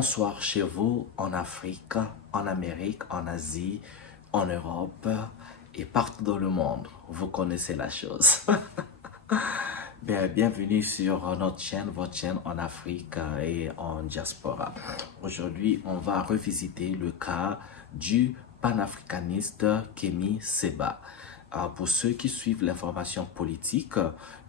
Bonsoir chez vous, en Afrique, en Amérique, en Asie, en Europe et partout dans le monde. Vous connaissez la chose. Bienvenue sur notre chaîne, votre chaîne en Afrique et en diaspora. Aujourd'hui, on va revisiter le cas du panafricaniste Kémy Séba. Pour ceux qui suivent l'information politique,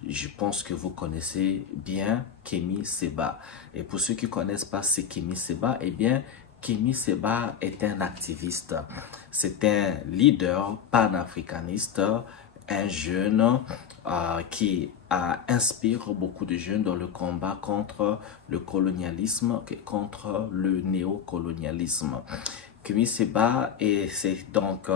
je pense que vous connaissez bien Kémy Séba. Et pour ceux qui ne connaissent pas c'est Kémy Séba, eh bien, Kémy Séba est un activiste. C'est un leader panafricaniste, un jeune qui inspire beaucoup de jeunes dans le combat contre le colonialisme, contre le néocolonialisme. Kémy Séba s'est donc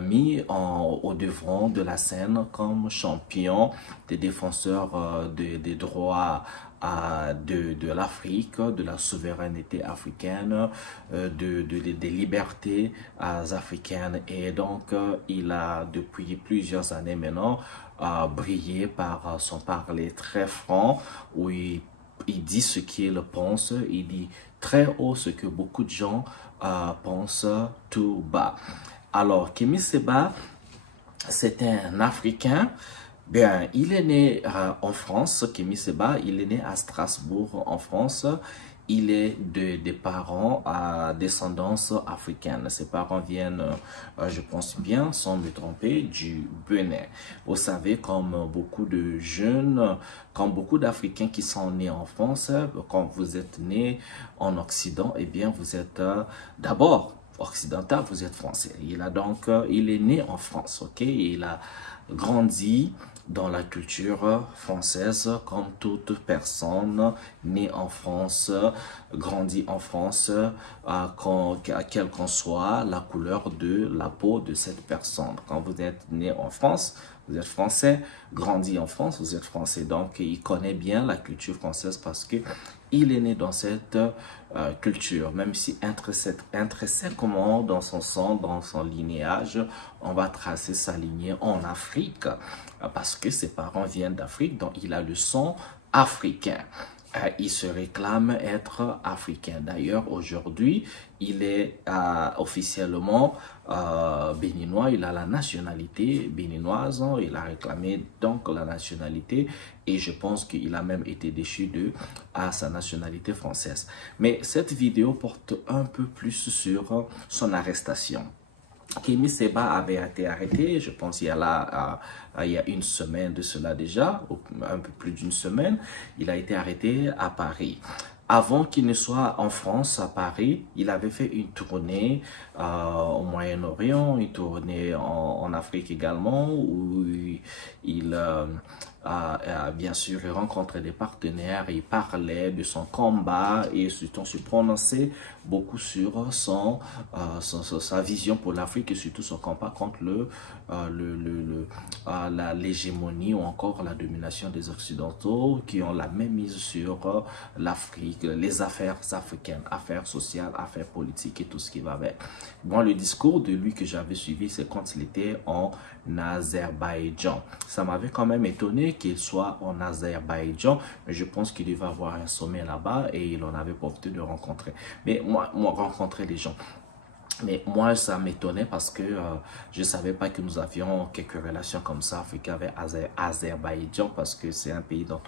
mis au devant de la scène comme champion des défenseurs des droits de l'Afrique, de la souveraineté africaine, des libertés africaines. Et donc, il a depuis plusieurs années maintenant brillé par son parler très franc où il dit ce qu'il pense, il dit très haut ce que beaucoup de gens pensent tout bas. Alors, Kémy Séba, c'est un Africain. Bien, il est né en France. Kémy Séba, il est né à Strasbourg, en France. Il est des parents à descendance africaine. Ses parents viennent, je pense bien, sans me tromper, du Bénin. Vous savez, comme beaucoup de jeunes, comme beaucoup d'Africains qui sont nés en France, quand vous êtes né en Occident, eh bien, vous êtes d'abord occidental, vous êtes français. Il est né en France, ok? Il a grandi dans la culture française comme toute personne née en France, grandit en France, quelle qu'en soit la couleur de la peau de cette personne. Quand vous êtes né en France, vous êtes français, grandi en France, vous êtes français. Donc, il connaît bien la culture française parce que il est né dans cette culture, même si intrinsèquement dans son sang, dans son lignage, on va tracer sa lignée en Afrique parce que ses parents viennent d'Afrique, donc il a le sang africain. Il se réclame être africain. D'ailleurs, aujourd'hui, il est officiellement béninois. Il a la nationalité béninoise. Il a réclamé donc la nationalité et je pense qu'il a même été déchu à sa nationalité française. Mais cette vidéo porte un peu plus sur son arrestation. Kémy Séba avait été arrêté, je pense il y a une semaine de cela déjà, un peu plus d'une semaine. Il a été arrêté à Paris. Avant qu'il ne soit en France, à Paris, il avait fait une tournée au Moyen-Orient, une tournée en Afrique également, où bien sûr, il rencontrait des partenaires, il parlait de son combat et surtout se prononçait beaucoup sur sa vision pour l'Afrique et surtout son combat contre l'hégémonie ou encore la domination des Occidentaux qui ont la même mise sur l'Afrique, les affaires africaines, affaires sociales, affaires politiques et tout ce qui va avec. Bon, le discours de lui que j'avais suivi, c'est quand il était en Azerbaïdjan. Ça m'avait quand même étonné qu'il soit en Azerbaïdjan, mais je pense qu'il devait avoir un sommet là-bas et il en avait profité de rencontrer. Mais moi rencontrer les gens. Mais moi, ça m'étonnait parce que je ne savais pas que nous avions quelques relations comme ça avec Azerbaïdjan parce que c'est un pays dont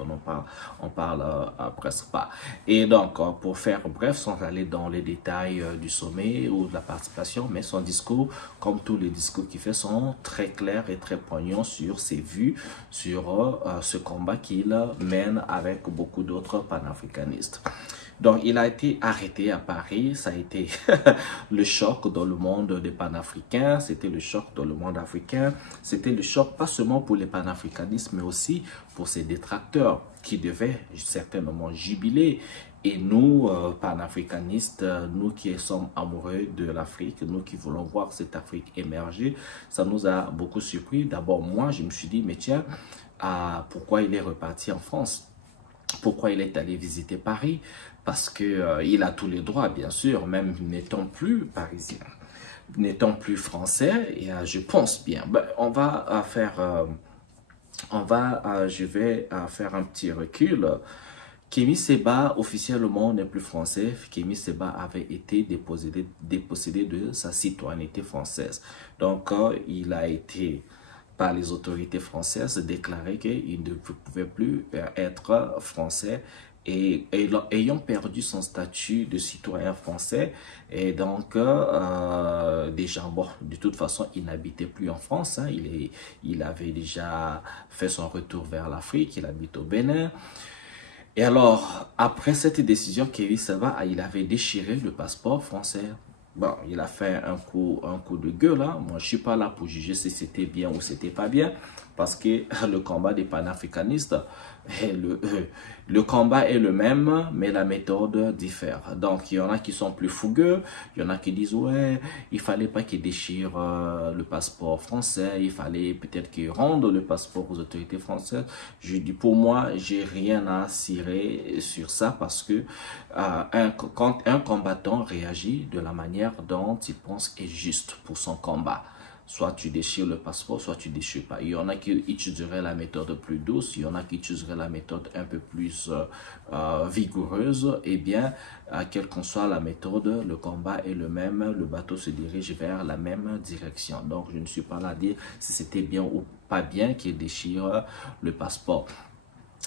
on parle presque pas. Et donc, pour faire bref, sans aller dans les détails du sommet ou de la participation, mais son discours, comme tous les discours qu'il fait, sont très clairs et très poignants sur ses vues, sur ce combat qu'il mène avec beaucoup d'autres panafricanistes. Donc, il a été arrêté à Paris. Ça a été le choc dans le monde des panafricains. C'était le choc dans le monde africain. C'était le choc pas seulement pour les panafricanistes, mais aussi pour ses détracteurs qui devaient certainement jubiler. Et nous, panafricanistes, nous qui sommes amoureux de l'Afrique, nous qui voulons voir cette Afrique émerger, ça nous a beaucoup surpris. D'abord, moi, je me suis dit, mais tiens, pourquoi il est reparti en France? Pourquoi il est allé visiter Paris? Parce que il a tous les droits, bien sûr, même n'étant plus parisien, n'étant plus français. Et je pense bien. Je vais faire un petit recul. Kémy Séba, officiellement, n'est plus français. Kémy Séba avait été dépossédé de sa citoyenneté française. Donc, il a été, par les autorités françaises, déclaré qu'il ne pouvait plus être français. Et ayant perdu son statut de citoyen français, et donc déjà, bon, de toute façon, il n'habitait plus en France, hein, il avait déjà fait son retour vers l'Afrique, il habite au Bénin. Et alors, après cette décision, Kémy Séba, il avait déchiré le passeport français. Bon, il a fait un coup de gueule, hein. Moi, je suis pas là pour juger si c'était bien ou c'était pas bien, parce que le combat des panafricanistes, le combat est le même, mais la méthode diffère. Donc, il y en a qui sont plus fougueux, il y en a qui disent, ouais, il fallait pas qu'ils déchirent le passeport français, il fallait peut-être qu'ils rendent le passeport aux autorités françaises. Je dis, pour moi, j'ai rien à cirer sur ça, parce que quand un combattant réagit de la manière dont il pense est juste pour son combat, soit tu déchires le passeport, soit tu déchires pas. Il y en a qui utiliseraient la méthode plus douce, il y en a qui utiliseraient la méthode un peu plus vigoureuse. Eh bien, quelle qu'en soit la méthode, le combat est le même, le bateau se dirige vers la même direction. Donc, je ne suis pas là à dire si c'était bien ou pas bien qu'il déchire le passeport.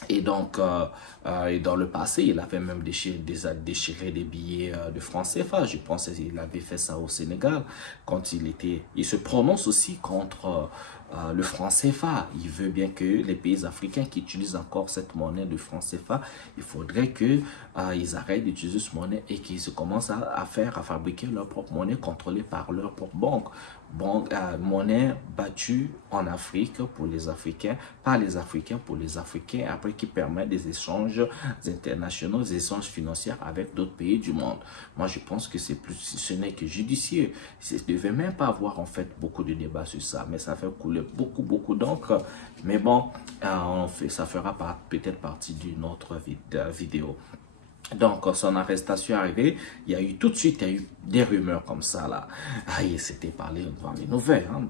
Et donc, dans le passé, il avait même déchiré des billets de francs CFA. Je pense qu'il avait fait ça au Sénégal quand il se prononce aussi contre le franc CFA. Il veut bien que les pays africains qui utilisent encore cette monnaie de franc CFA, il faudrait que ils arrêtent d'utiliser cette monnaie et qu'ils se commencent à fabriquer leur propre monnaie contrôlée par leur propre banque. Monnaie battue en Afrique pour les Africains, par les Africains pour les Africains, après qui permet des échanges internationaux, des échanges financiers avec d'autres pays du monde. Moi, je pense que ce n'est que judicieux. Il ne devait même pas avoir en fait beaucoup de débats sur ça, mais ça fait couler beaucoup d'encre. Mais bon, ça fera peut-être partie d'une autre vidéo. Donc, son arrestation est arrivée, il y a eu tout de suite, il y a eu des rumeurs comme ça, là. C'était parlé dans les nouvelles, hein,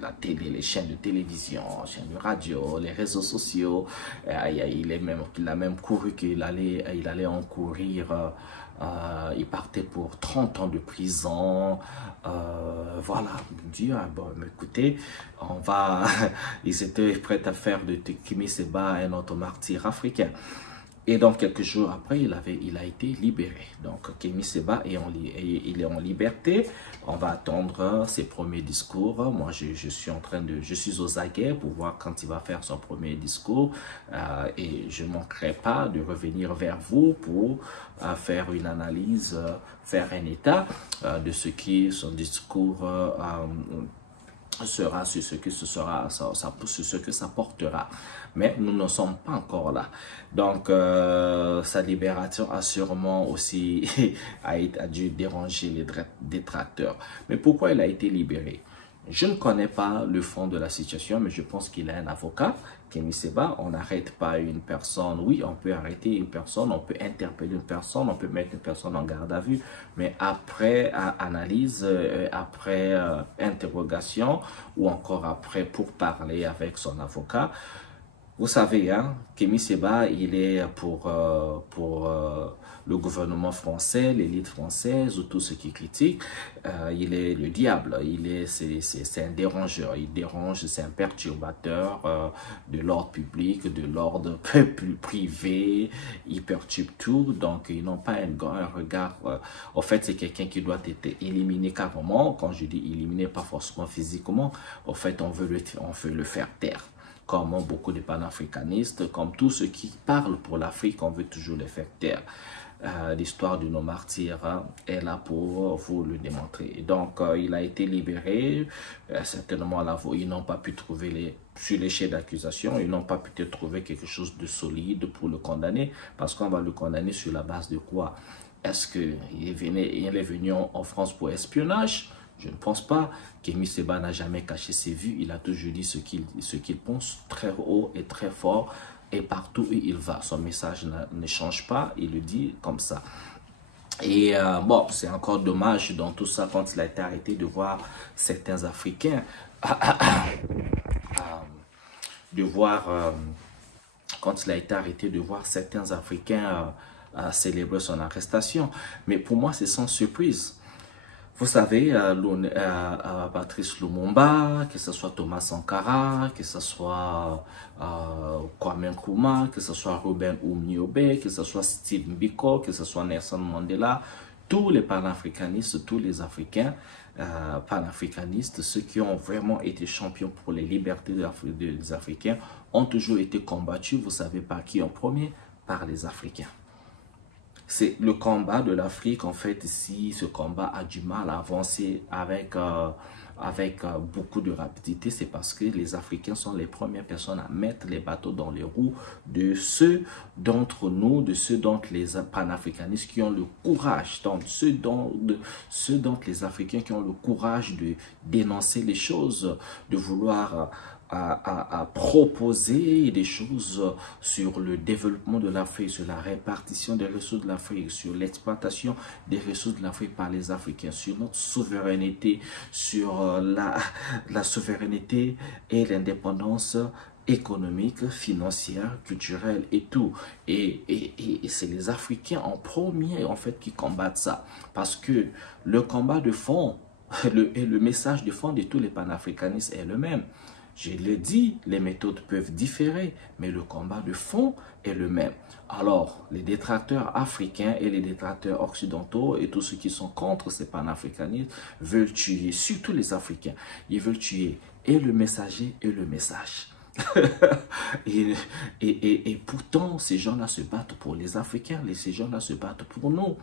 la télé, les chaînes de télévision, les chaînes de radio, les réseaux sociaux. Il a même couru qu'il allait encourir, il partait pour 30 ans de prison. Voilà, il dit, bon, écoutez, ils étaient prêts à faire de Kémy Séba un autre martyr africain. Et donc, quelques jours après, il a été libéré. Donc, Kémy Séba il est en liberté. On va attendre ses premiers discours. Moi, je suis aux aguets pour voir quand il va faire son premier discours. Et je ne manquerai pas de revenir vers vous pour faire une analyse, faire un état de ce qui son discours sera sur ce que ça portera. Mais nous ne sommes pas encore là. Donc, sa libération a sûrement aussi a dû déranger les détracteurs. Mais pourquoi il a été libéré? Je ne connais pas le fond de la situation, mais je pense qu'il a un avocat, Kémy Séba. On n'arrête pas une personne. Oui, on peut arrêter une personne, on peut interpeller une personne, on peut mettre une personne en garde à vue. Mais après analyse, après interrogation, ou encore après pour parler avec son avocat, vous savez, hein, Kémy Séba, il est pour le gouvernement français, l'élite française ou tous ceux qui critiquent. Il est le diable, c'est un dérangeur, il dérange, c'est un perturbateur de l'ordre public, de l'ordre plus privé, il perturbe tout, donc ils n'ont pas un regard. En fait, c'est quelqu'un qui doit être éliminé carrément. Quand je dis éliminé, pas forcément physiquement, en fait, on veut le faire taire. Comme beaucoup de panafricanistes, comme tous ceux qui parlent pour l'Afrique, on veut toujours les faire taire. L'histoire de nos martyrs est là pour vous le démontrer. Donc, il a été libéré. Certainement, ils n'ont pas pu trouver sur les chefs d'accusation, ils n'ont pas pu trouver quelque chose de solide pour le condamner, parce qu'on va le condamner sur la base de quoi? Est-ce qu'il est venu en France pour espionnage? Je ne pense pas. Kémy Séba n'a jamais caché ses vues. Il a toujours dit ce qu'il pense très haut et très fort. Et partout où il va, son message ne change pas. Il le dit comme ça. Et bon, c'est encore dommage dans tout ça, quand il a été arrêté, de voir certains Africains, de voir quand il a été arrêté, de voir certains Africains célébrer son arrestation. Mais pour moi, c'est sans surprise. Vous savez, Patrice Lumumba, que ce soit Thomas Sankara, que ce soit Kwame Nkrumah, que ce soit Robert Oumniobé, que ce soit Steve Biko, que ce soit Nelson Mandela, tous les panafricanistes, tous les Africains panafricanistes, ceux qui ont vraiment été champions pour les libertés des Africains, ont toujours été combattus, vous savez par qui en premier? Par les Africains. C'est le combat de l'Afrique, en fait, ici, ce combat a du mal à avancer avec beaucoup de rapidité. C'est parce que les Africains sont les premières personnes à mettre les bateaux dans les roues de ceux d'entre nous, de ceux d'entre les panafricanistes qui ont le courage, ceux d'entre les Africains qui ont le courage de dénoncer les choses, de vouloir à proposer des choses sur le développement de l'Afrique, sur la répartition des ressources de l'Afrique, sur l'exploitation des ressources de l'Afrique par les Africains, sur notre souveraineté, sur la souveraineté et l'indépendance économique, financière, culturelle et tout. Et c'est les Africains en premier, en fait, qui combattent ça. Parce que le combat de fond, le message de fond de tous les panafricanistes est le même. Je le dis, les méthodes peuvent différer, mais le combat de fond est le même. Alors, les détracteurs africains et les détracteurs occidentaux et tous ceux qui sont contre ces panafricanistes veulent tuer, surtout les Africains, ils veulent tuer et le messager et le message. et pourtant, ces gens-là se battent pour les Africains, ces gens-là se battent pour nous.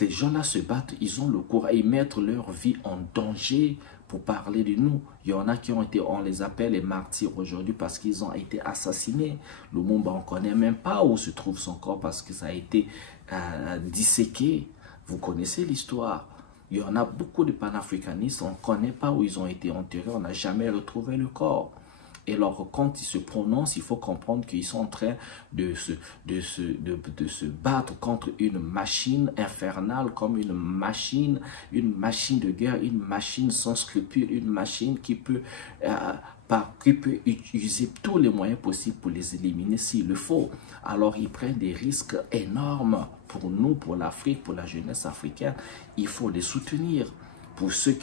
Les gens-là se battent, ils ont le courage, ils mettent leur vie en danger pour parler de nous. Il y en a qui ont été, on les appelle les martyrs aujourd'hui parce qu'ils ont été assassinés. Lumumba, on ne connaît même pas où se trouve son corps parce que ça a été disséqué. Vous connaissez l'histoire. Il y en a beaucoup de panafricanistes, on ne connaît pas où ils ont été enterrés, on n'a jamais retrouvé le corps. Et alors, quand ils se prononcent, il faut comprendre qu'ils sont en train de se battre contre une machine infernale, comme une machine de guerre, une machine sans scrupules, une machine qui peut utiliser tous les moyens possibles pour les éliminer s'il le faut. Alors, ils prennent des risques énormes pour nous, pour l'Afrique, pour la jeunesse africaine. Il faut les soutenir. Pour ceux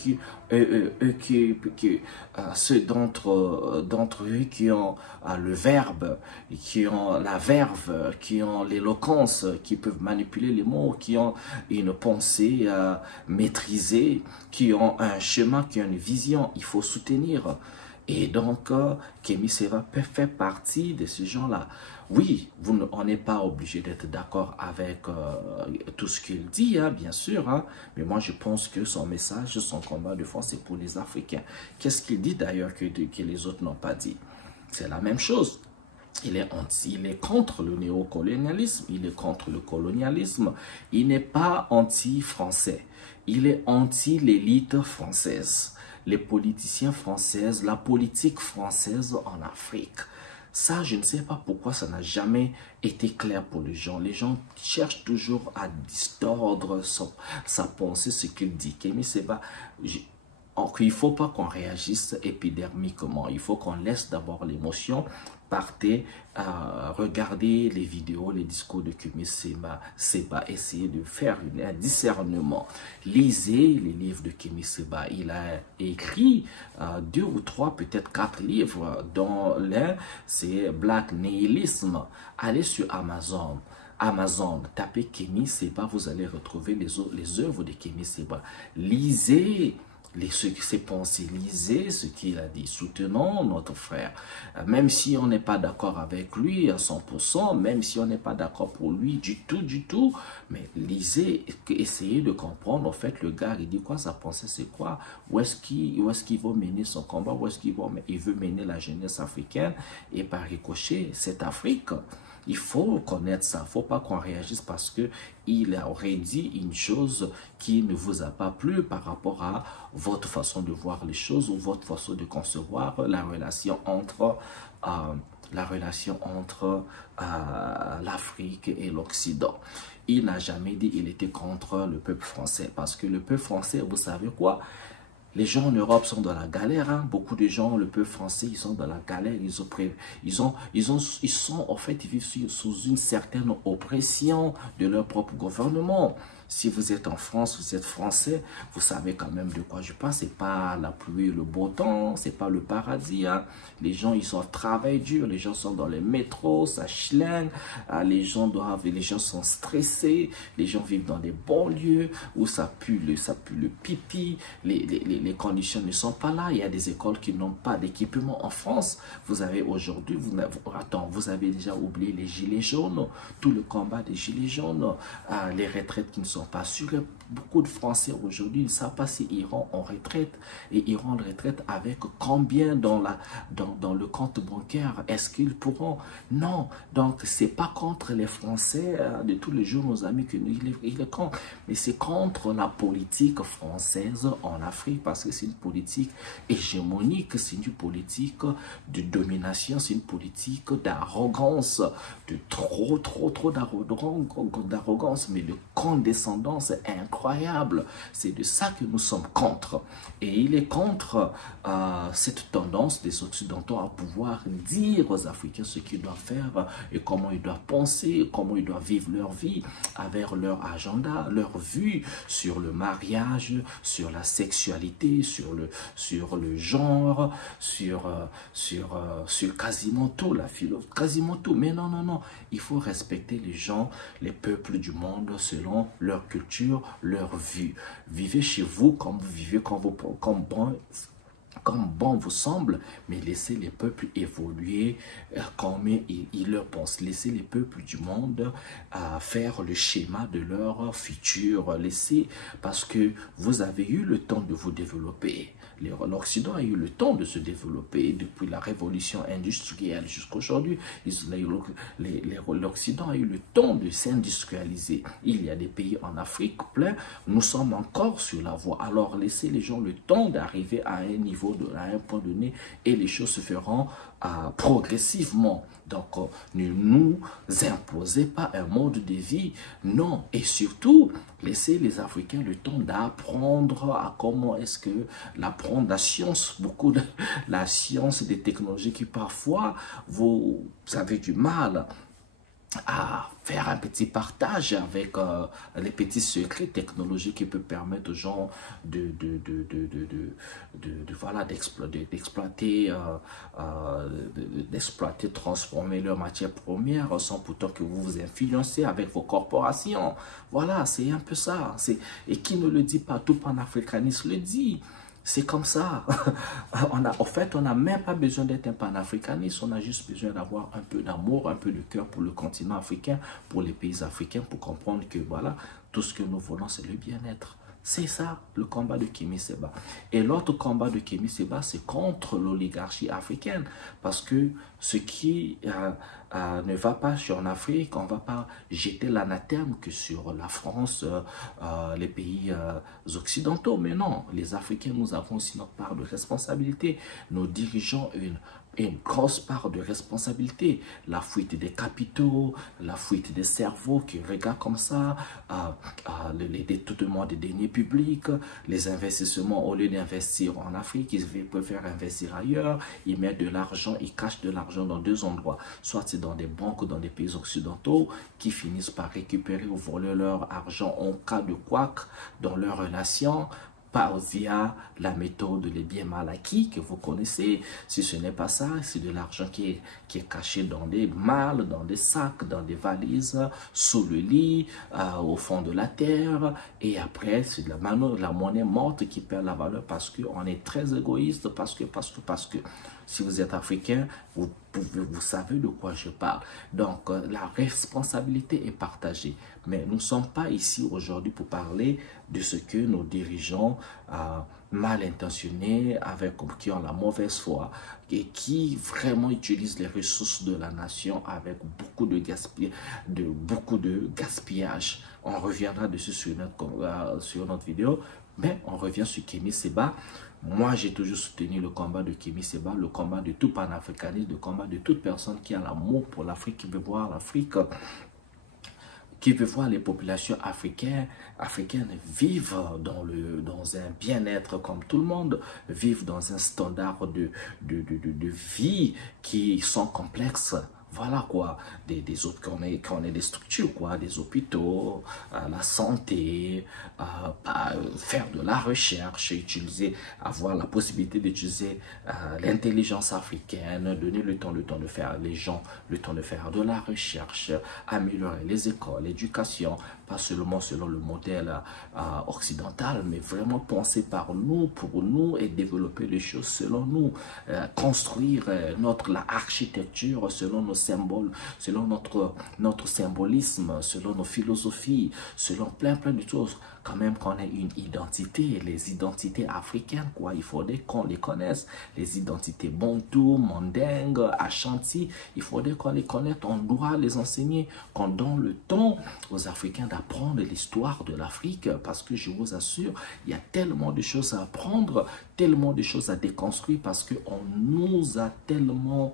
ceux d'entre eux qui ont le verbe, qui ont la verve, qui ont l'éloquence, qui peuvent manipuler les mots, qui ont une pensée maîtrisée, qui ont un chemin, qui ont une vision, il faut soutenir. Et donc, Kémy Séba fait partie de ces gens-là. Oui, on n'est pas obligé d'être d'accord avec tout ce qu'il dit, hein, bien sûr. Hein, mais moi, je pense que son message, son combat de fond, c'est pour les Africains. Qu'est-ce qu'il dit d'ailleurs que les autres n'ont pas dit? C'est la même chose. Il est contre le néocolonialisme, il est contre le colonialisme. Il n'est pas anti-français. Il est anti-l'élite française. Les politiciens français, la politique française en Afrique. Ça, je ne sais pas pourquoi ça n'a jamais été clair pour les gens. Les gens cherchent toujours à distordre sa pensée, ce qu'il dit. Kémy Séba, il ne faut pas qu'on réagisse épidermiquement. Il faut qu'on laisse d'abord l'émotion. Partez, regardez les vidéos, les discours de Kémy Séba, essayez de faire un discernement. Lisez les livres de Kémy Séba. Il a écrit 2 ou 3, peut-être 4 livres, dont l'un, c'est Black Nihilism. Allez sur Amazon, tapez Kémy Séba, vous allez retrouver les œuvres de Kémy Séba. Lisez ses pensées, lisez ce qu'il a dit, soutenons notre frère, même si on n'est pas d'accord avec lui à 100%, même si on n'est pas d'accord pour lui du tout, mais lisez, essayez de comprendre, en fait, le gars, il dit quoi, sa pensée, c'est quoi, où est-ce qu'il veut mener son combat, où est-ce qu'il veut mener la jeunesse africaine, et par ricochet, cette Afrique. Il faut connaître ça, il ne faut pas qu'on réagisse parce qu'il aurait dit une chose qui ne vous a pas plu par rapport à votre façon de voir les choses ou votre façon de concevoir la relation entre l'Afrique et l'Occident. Il n'a jamais dit qu'il était contre le peuple français parce que le peuple français, vous savez quoi? Les gens en Europe sont dans la galère. Hein. Beaucoup de gens, le peuple français, ils sont dans la galère. Ils sont, en fait, ils vivent sous une certaine oppression de leur propre gouvernement. Si vous êtes en France, vous êtes français, vous savez quand même de quoi je parle. C'est pas la pluie et le beau temps, c'est pas le paradis. Hein. Les gens, ils sont travail dur. Les gens sont dans les métros, ça schlingue. Les gens sont stressés. Les gens vivent dans des banlieues où ça pue le pipi. Les conditions ne sont pas là. Il y a des écoles qui n'ont pas d'équipement en France. Vous avez aujourd'hui, vous avez déjà oublié les gilets jaunes, tout le combat des gilets jaunes, les retraites qui ne sont pas assurées. Beaucoup de Français aujourd'hui ne savent pas s'ils iront en retraite et iront en retraite avec combien dans le compte bancaire. Est-ce qu'ils pourront? Non. Donc, c'est pas contre les Français de tous les jours, nos amis, il est contre, mais c'est contre la politique française en Afrique parce que c'est une politique hégémonique, c'est une politique de domination, c'est une politique d'arrogance, de trop d'arrogance, mais de condescendance incroyable. C'est de ça que nous sommes contre. Et il est contre cette tendance des Occidentaux à pouvoir dire aux Africains ce qu'ils doivent faire et comment ils doivent penser, comment ils doivent vivre leur vie avec leur agenda, leur vue sur le mariage, sur la sexualité, sur le genre, sur quasiment tout, quasiment tout. Mais non, non, non. Il faut respecter les gens, les peuples du monde selon leur culture, leur vue. Vivez chez vous comme vous vivez, comme bon vous semble, mais laissez les peuples évoluer comme ils leur pensent. Laissez les peuples du monde faire le schéma de leur futur. Laissez, parce que vous avez eu le temps de vous développer. L'Occident a eu le temps de se développer depuis la révolution industrielle jusqu'à aujourd'hui. L'Occident a eu le temps de s'industrialiser. Il y a des pays en Afrique plein. Nous sommes encore sur la voie. Alors laissez les gens le temps d'arriver à un niveau, à un point donné, et les choses se feront progressivement. Donc, ne nous imposez pas un mode de vie, non. Et surtout, laissez les Africains le temps d'apprendre à comment est-ce que l'apprendre la science, la science des technologies qui parfois vous avez du mal à faire un petit partage avec les petits secrets technologiques qui peuvent permettre aux gens d'exploiter, transformer leur matière première sans pourtant que vous vous influencez avec vos corporations. Voilà, c'est un peu ça. Et qui ne le dit pas, tout panafricaniste le dit. C'est comme ça. En fait, on n'a même pas besoin d'être un panafricaniste. On a juste besoin d'avoir un peu d'amour, un peu de cœur pour le continent africain, pour les pays africains, pour comprendre que voilà, tout ce que nous voulons, c'est le bien-être. C'est ça, le combat de Kémy Séba. Et l'autre combat de Kémy Séba, c'est contre l'oligarchie africaine. Parce que ce qui ne va pas en Afrique, on ne va pas jeter l'anathème que sur la France, les pays occidentaux. Mais non, les Africains, nous avons aussi notre part de responsabilité. Nos dirigeants, une grosse part de responsabilité. La fuite des capitaux, la fuite des cerveaux qui regardent comme ça, les détournements des deniers publics, les investissements, au lieu d'investir en Afrique, ils préfèrent investir ailleurs, ils mettent de l'argent, ils cachent de l'argent dans deux endroits, soit c'est dans des banques ou dans des pays occidentaux qui finissent par récupérer ou voler leur argent en cas de couac dans leur nation, pas via la méthode des biens mal acquis que vous connaissez. Si ce n'est pas ça, c'est de l'argent qui est caché dans des malles, dans des sacs, dans des valises, sous le lit, au fond de la terre. Et après, c'est de la monnaie morte qui perd la valeur parce qu'on est très égoïste, parce que si vous êtes africain, vous savez de quoi je parle. Donc, la responsabilité est partagée. Mais nous ne sommes pas ici aujourd'hui pour parler de ce que nos dirigeants mal intentionnés, qui ont la mauvaise foi et qui vraiment utilisent les ressources de la nation avec beaucoup de gaspillage. On reviendra dessus sur notre vidéo, mais on revient sur Kémy Séba. Moi, j'ai toujours soutenu le combat de Kémy Séba, le combat de tout panafricaniste, le combat de toute personne qui a l'amour pour l'Afrique, qui veut voir l'Afrique qui veut voir les populations africaines vivre dans un bien-être comme tout le monde, vivre dans un standard de vie qui sont complexes. Voilà quoi, des autres qu'on ait des structures, quoi, des hôpitaux, la santé, faire de la recherche, utiliser, avoir la possibilité d'utiliser l'intelligence africaine, donner le temps de faire les gens, le temps de faire de la recherche, améliorer les écoles, l'éducation, pas seulement selon le modèle occidental, mais vraiment penser par nous, pour nous et développer les choses selon nous, construire la architecture selon nos symboles, selon notre symbolisme, selon nos philosophies, selon plein de choses. Quand même qu'on ait une identité, les identités africaines, quoi, il faudrait qu'on les connaisse. Les identités Bantou, Mandingue, Ashanti, il faudrait qu'on les connaisse, on doit les enseigner, qu'on donne le temps aux Africains d'apprendre l'histoire de l'Afrique, parce que je vous assure, il y a tellement de choses à apprendre, tellement de choses à déconstruire, parce qu'on nous a tellement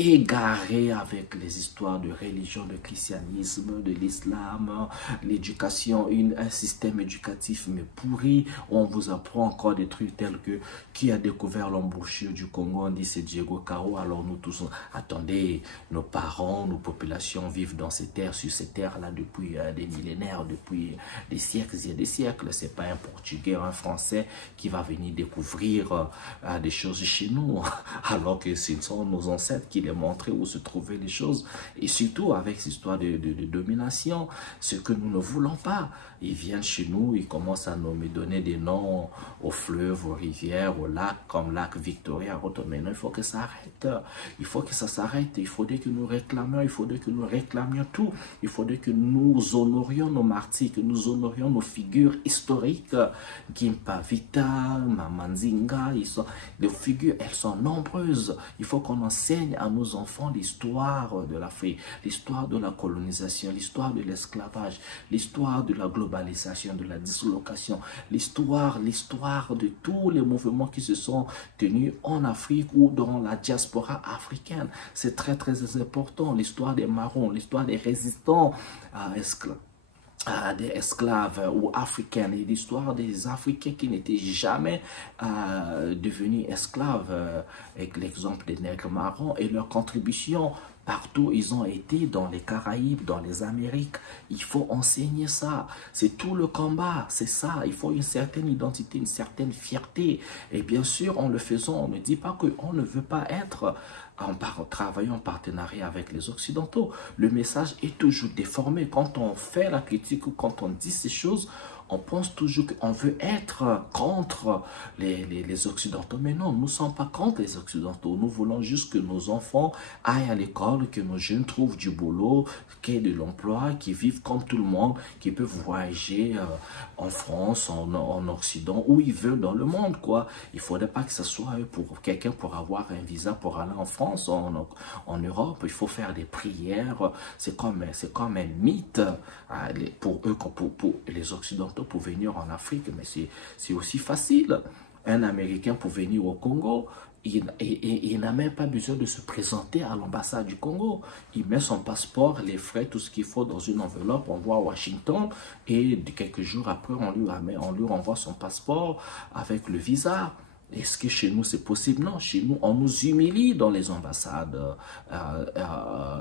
égaré avec les histoires de religion, de christianisme, de l'islam, l'éducation, un système éducatif mais pourri, où on vous apprend encore des trucs tels que qui a découvert l'embouchure du Congo, on dit c'est Diego Cao, alors nous tous, attendez, nos parents, nos populations vivent dans ces terres, sur ces terres-là depuis des millénaires, depuis des siècles et des siècles, c'est pas un Portugais, un Français qui va venir découvrir des choses chez nous, alors que ce sont nos ancêtres qui montrer où se trouvaient les choses, et surtout avec cette histoire de domination, ce que nous ne voulons pas. Ils viennent chez nous, ils commencent à nous donner des noms aux fleuves, aux rivières, aux lacs, comme lac Victoria. Mais non, il faut que ça arrête. Il faut que ça s'arrête. Il faudrait que nous réclamions, il faudrait que nous réclamions tout. Il faudrait que nous honorions nos martyrs, que nous honorions nos figures historiques. Gimpa Vita, Mamanzinga, les figures, elles sont nombreuses. Il faut qu'on enseigne à nos enfants l'histoire de l'Afrique, l'histoire de la colonisation, l'histoire de l'esclavage, l'histoire de la globalisation, de la dislocation, l'histoire de tous les mouvements qui se sont tenus en Afrique ou dans la diaspora africaine. C'est très important. L'histoire des marrons, l'histoire des résistants des esclaves ou africains, et l'histoire des Africains qui n'étaient jamais devenus esclaves, avec l'exemple des nègres marrons et leur contribution partout ils ont été, dans les Caraïbes, dans les Amériques. Il faut enseigner ça. C'est tout le combat, c'est ça. Il faut une certaine identité, une certaine fierté. Et bien sûr, en le faisant, on ne dit pas qu'on ne veut pas être en travaillant en partenariat avec les Occidentaux. Le message est toujours déformé. Quand on fait la critique ou quand on dit ces choses, on pense toujours qu'on veut être contre les Occidentaux. Mais non, nous ne sommes pas contre les Occidentaux. Nous voulons juste que nos enfants aillent à l'école, que nos jeunes trouvent du boulot, qu'il y ait de l'emploi, qu'ils vivent comme tout le monde, qu'ils peuvent voyager en France, en Occident, où ils veulent dans le monde, quoi. Il ne faudrait pas que ce soit pour quelqu'un pour avoir un visa pour aller en France, en Europe. Il faut faire des prières. C'est comme un mythe pour eux, pour les Occidentaux, pour venir en Afrique, mais c'est aussi facile. Un Américain pour venir au Congo, il n'a même pas besoin de se présenter à l'ambassade du Congo. Il met son passeport, les frais, tout ce qu'il faut dans une enveloppe, on voit à Washington, et quelques jours après, on lui renvoie son passeport avec le visa. Est-ce que chez nous c'est possible? Non, chez nous on nous humilie dans les ambassades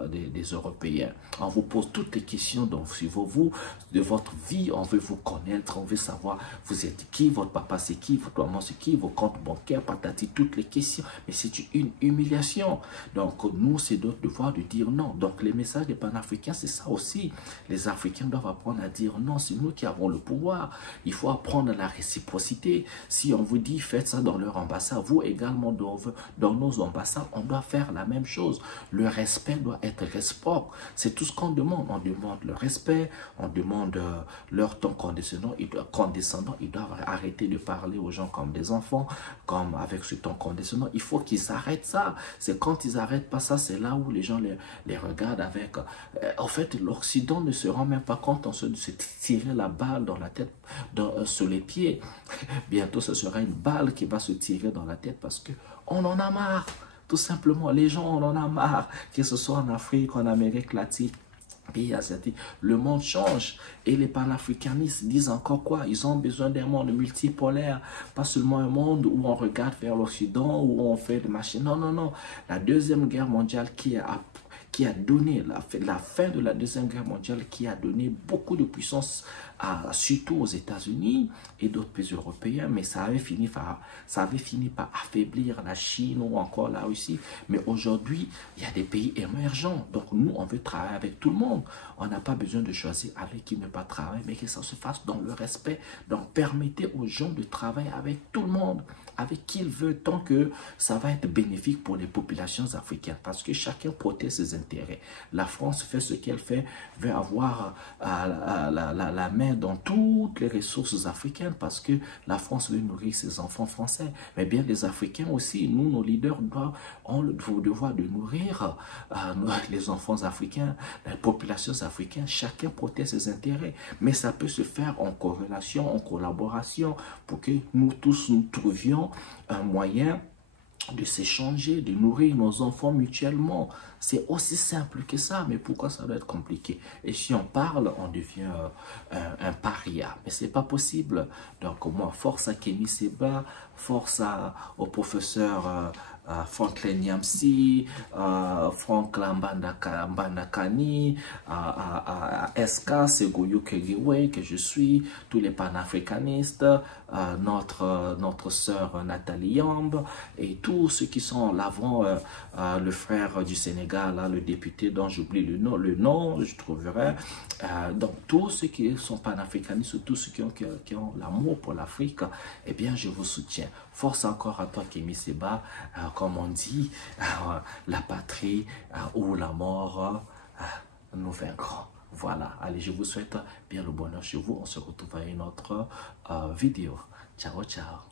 des Européens. On vous pose toutes les questions de votre vie, on veut vous connaître, on veut savoir vous êtes qui, votre papa c'est qui, votre maman c'est qui, vos comptes bancaires, patati, toutes les questions. Mais c'est une humiliation. Donc nous c'est notre devoir de dire non. Donc les messages des panafricains c'est ça aussi. Les Africains doivent apprendre à dire non, c'est nous qui avons le pouvoir. Il faut apprendre la réciprocité. Si on vous dit faites ça dans leur ambassade, vous également dans nos ambassades, on doit faire la même chose. Le respect doit être réciproque. C'est tout ce qu'on demande. On demande le respect, on demande leur temps condescendant. Ils doivent arrêter de parler aux gens comme des enfants, comme avec ce ton condescendant. Il faut qu'ils arrêtent ça. C'est quand ils n'arrêtent pas ça, c'est là où les gens les regardent avec... en fait, l'Occident ne se rend même pas compte de se tirer la balle dans la tête, sur les pieds. Bientôt, ce sera une balle qui va se tirer dans la tête parce qu'on en a marre. Tout simplement, les gens, on en a marre, que ce soit en Afrique, en Amérique latine, pays asiatiques. Le monde change et les panafricanistes disent encore quoi? Ils ont besoin d'un monde multipolaire, pas seulement un monde où on regarde vers l'Occident, où on fait des machines. Non, non, non. La Deuxième Guerre mondiale qui a donné, la fin de la Deuxième Guerre mondiale qui a donné beaucoup de puissance, surtout aux États-Unis et d'autres pays européens, mais ça avait fini par affaiblir la Chine ou encore la Russie. Mais aujourd'hui, il y a des pays émergents. Donc nous, on veut travailler avec tout le monde. On n'a pas besoin de choisir avec qui ne pas travailler, mais que ça se fasse dans le respect. Donc permettez aux gens de travailler avec tout le monde, avec qui ils veulent, tant que ça va être bénéfique pour les populations africaines, parce que chacun protège ses intérêts. La France fait ce qu'elle fait, veut avoir la main dans toutes les ressources africaines, parce que la France veut nourrir ses enfants français. Mais bien les Africains aussi, nous, nos leaders, ont le devoir de nourrir les enfants africains, les populations africaines. Chacun protège ses intérêts, mais ça peut se faire en corrélation, en collaboration, pour que nous tous nous trouvions un moyen de s'échanger, de nourrir nos enfants mutuellement. C'est aussi simple que ça, mais pourquoi ça doit être compliqué? Et si on parle, on devient un paria. Mais c'est pas possible. Donc moi, force à Kémy Séba, force au professeur Franklin Nyamsi, Frank Lambandakani, à SK, Segoyo Kegewe, que je suis, tous les panafricanistes, notre sœur Nathalie Yamb, et tous ceux qui sont l'avant, le frère du Sénégal, là, le député dont j'oublie le nom, je trouverai. Donc tous ceux qui sont panafricanistes, tous ceux qui ont l'amour pour l'Afrique, eh bien je vous soutiens. Force encore à toi Kémy Séba, comme on dit, la patrie ou la mort, nous vaincrons. Voilà, allez, je vous souhaite bien le bonheur chez vous. On se retrouve à une autre vidéo. Ciao, ciao.